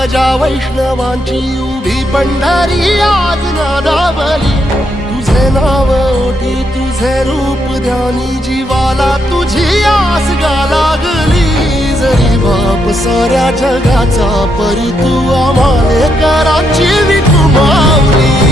ध्वजा वैष्णवांची उभी पंढरी आज नादावली, तुझे नाव ओठी तुझे रूप ध्यानी, जीवाला तुझी आस गा लागली। जरी बाप साऱ्या जगाचा परी तू आम्हाले कराची विठू माऊली।